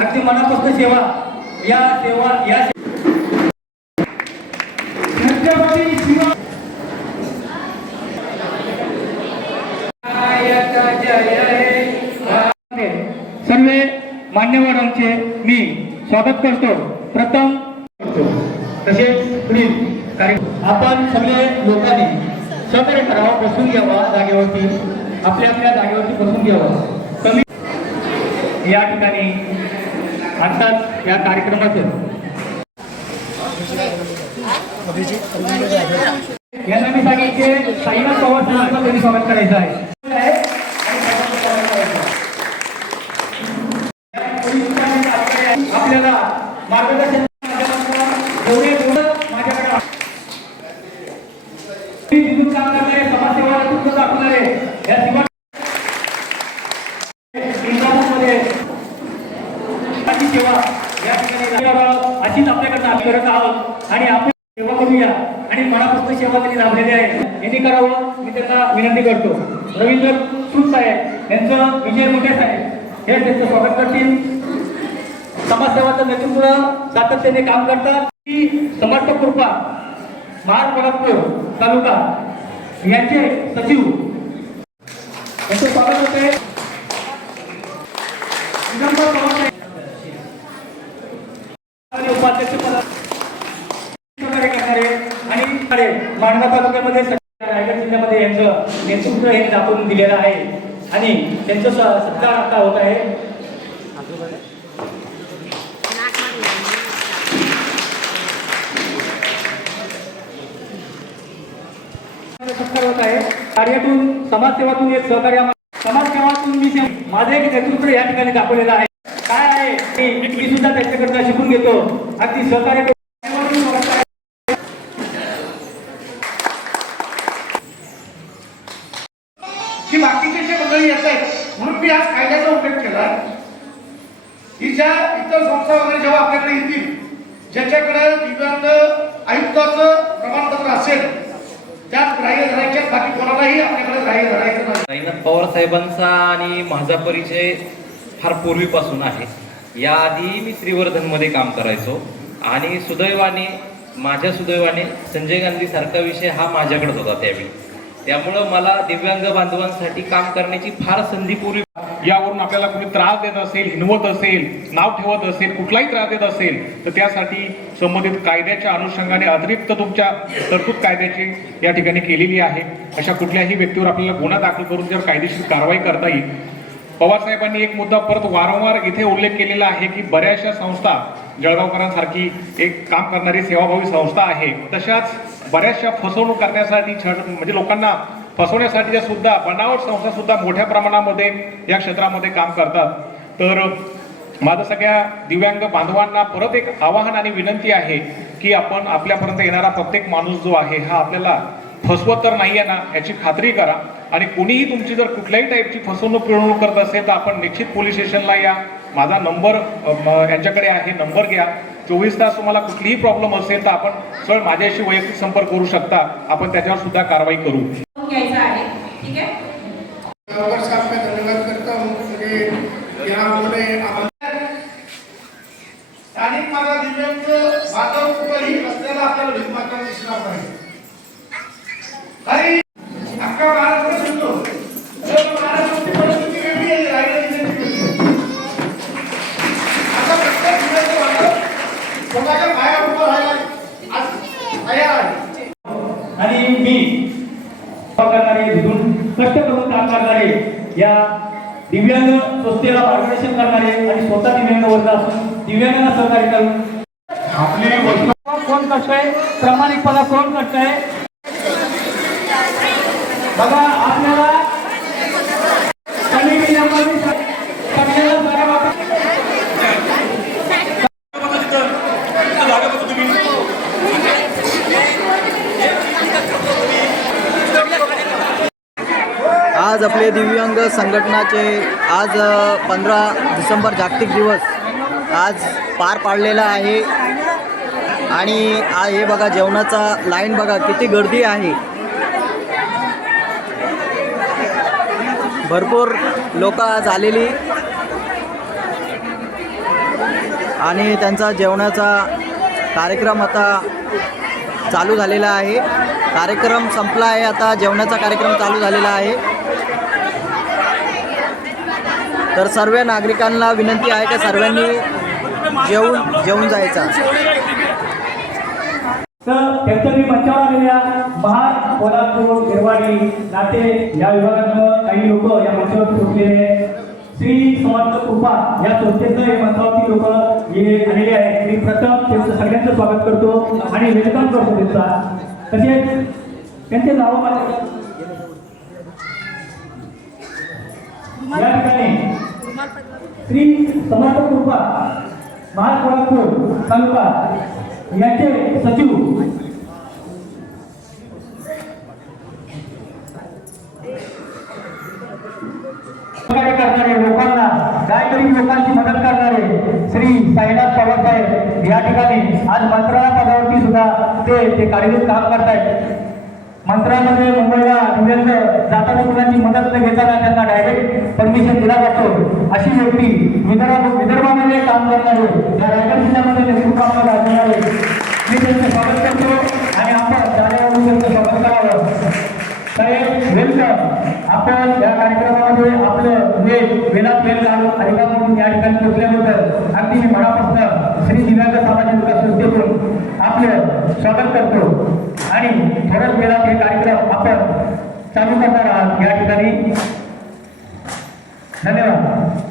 अगदी मनापासून सेवा या छत्रपती शिवाजी सर्व मान्यवरांचे मी स्वागत करतो। प्रथम तसेच पुढील आपण सगळे लोकांनी सहकार्य करावं, बसून घ्यावा जागेवरती, आपल्या जागेवरती बसून घ्यावं। कमी या ठिकाणी अर्थात या कार्यक्रमाचं यांना मी सांगितले साईनाथ पवार साहेबांचं त्यांनी स्वागत करायचं आहे। आपल्याला मार्गदर्शन माझ्याकडे तिथून काम करणारे समाजसेवा दाखवणारे या सेवा या ठिकाणी अशीच आपल्याकडे आम्ही करत आहोत आणि आपण सेवा करूया आणि मनापासून सेवा त्यांनी लाभलेली आहे यांनी करावं मी त्यांना विनंती करतो। रवींद्र सूत साहेब यांचं विजय मोठे साहेब हे त्यांचं स्वागत करतील। समाजसेवाचं नेतृत्व सातत्याने काम करतात। समर्थ कृपा महाराष्ट्र तालुका यांचे सचिव यांचं स्वागत होते। उपाध्यक्ष पदाधिकारी करणारे आणि मांडवा तालुक्यामध्ये रायगड जिल्ह्यामध्ये यांचं नेतृत्व हे दाखवून दिलेलं आहे आणि त्यांचं सत्कार आता होत आहे। सत्कार होत आहे। कार्यातून समाजसेवातून एक सहकार्य समाजसेवातून मी माझे एक नेतृत्व या ठिकाणी दाखवलेलं आहे। काय आहे मी सुद्धा त्यांच्याकडनं शिकून घेतो। अगदी सहकार्य की बाकीचे जे मंडळी येत आहेत म्हणून मी आज कायद्याचा उल्लेख केला की ज्या इतर संस्था वगैरे जेव्हा आपल्याकडे येतील ज्याच्याकडे दिव्यांग आयुक्ताचं प्रमाणपत्र असेल त्यात ग्राह्य धरायच्या, बाकी कोणालाही आपल्याकडे ग्राह्य धरायचं नाही। साईनाथ पवार साहेबांचा आणि माझा परिचय फार पूर्वीपासून आहे। याआधी मी श्रीवर्धनमध्ये काम करायचो आणि माझ्या सुदैवाने संजय गांधी सारखा विषय हा माझ्याकडेच होता त्यावेळी, त्यामुळं मला दिव्यांग बांधवांसाठी काम करण्याची फार संधी पूर्वी यावरून आपल्याला कोणी त्रास देत असेल, हिनवत असेल, नाव ठेवत असेल, कुठलाही त्रास देत असेल तर त्यासाठी संबंधित कायद्याच्या अनुषंगाने अतिरिक्त तुमच्या तरतूद कायद्याची या ठिकाणी केलेली आहे। अशा कुठल्याही व्यक्तीवर आपल्याला गुन्हा दाखल करून जर कायदेशीर कारवाई करता येईल। पवार साहेबांनी एक मुद्दा परत वारंवार इथे उल्लेख केलेला आहे की बऱ्याचशा संस्था जळगावकरांसारखी एक काम करणारी सेवाभावी संस्था आहे, तशाच बऱ्याचशा फसवणूक करण्यासाठी म्हणजे लोकांना फसवण्यासाठीच्या सुद्धा बनावट संस्था सुद्धा मोठ्या प्रमाणामध्ये या क्षेत्रामध्ये काम करतात। तर माझं सगळ्या दिव्यांग बांधवांना परत एक आवाहन आणि विनंती आहे की आपण आपल्यापर्यंत येणारा प्रत्येक माणूस जो आहे हा आपल्याला फसवत तर नाहीये ना याची खात्री करा आणि कोणीही तुमची जर कुठल्याही टाईपची फसवणूक करत असेल तर आपण निश्चित पोलीस स्टेशनला या। माझा नंबर यांच्याकडे आहे, नंबर घ्या। 24 तास तुम्हाला कुठलीही प्रॉब्लेम असेल तर आपण सरळ माझ्याशी वैयक्तिक संपर्क करू शकता, आपण त्याच्यावर सुद्धा कारवाई करू। ठीक है धन्यवाद करता हूँ। स्थानिक माझा दिव्यांग बांधव कुठेही रस्त्याला आपल्याला भीक मागताना दिसणार नाही। अख्खा महाराष्ट्र सुटतो महाराष्ट्राची परिस्थिती वेगळी आहे, रायगड जिल्ह्याची वेगळी। आता प्रत्येक जिल्ह्याचं बांधव स्वतःच्या पाया उभं राहायला आज तयार आहे आणि मी करणारे तिथून कष्ट करून काम करणारे या दिव्यांग संस्थेला मार्गदर्शन करणारे आणि स्वतः दिव्यांग वर्ग असून दिव्यांगांना सहकार्य करून आपली गोष्ट कोण करतंय, प्रामाणिकपणा कोण करतंय बघा। आपल्याला आज आपले दिव्यांग संघटनाचे आज 15 डिसेंबर जागतिक दिवस आज पार पाडलेला आहे आणि हे बघा जेवणाचा लाईन बघा किती गर्दी आहे। भरपूर लोक आज आलेली आणि त्यांचा जेवणाचा कार्यक्रम आता चालू झालेला आहे. कार्यक्रम संपला आहे, आता जेवणाचा कार्यक्रम चालू झालेला आहे. तर सर्व नागरिकांना विनंती आहे की सर्वांनी जेवून जायचा. तर त्यांचं मी मंचावर आलेल्या महार कोल्हापूर गिरवाडी नाते या विभागातून काही लोक या मंचावर पोहोचलेले श्री समर्थ कृपा या संस्थेचं हे मंचावरती लोक आलेले आहेत. मी प्रथम त्यांचं सगळ्यांचं स्वागत करतो आणि वेलकम करतो त्यांचा. तसेच त्यांचे नाव या ठिकाणी श्री समर्थ कृपा महार कोल्हापूर तालुका यांचे सचिव करणारे लोकांना गरीब लोकांची मदत करणारे श्री साईनाथ पवार साहेब या ठिकाणी आज मंत्रालय पदावरती सुद्धा ते कार्यरत काम करतायत. मंत्रालयामध्ये मुंबईला जाताना मुलांची मदत न घेताना त्यांना डायरेक्ट परमिशन दिला जातो. अशी व्यक्ती विदर्भामध्ये काम करणारे या रायगड जिल्ह्यामध्ये नेतृत्व काम राहणारे मी त्यांचं स्वागत करतो आणि आपण जाण्यावरून त्यांचं स्वागत करावं. साहेब वेलकम. आपण या कार्यक्रमामध्ये आपलं वेळात वेळ घालून अधिकार म्हणून या ठिकाणी पोचल्याबद्दल अगदी मी मनापासून श्री दिव्यांग सामाजिक विकास संस्थेतून आपलं स्वागत करतो आणि थोड्याच वेळात हे कार्यक्रम आपण चालू करणार आहात या ठिकाणी. धन्यवाद.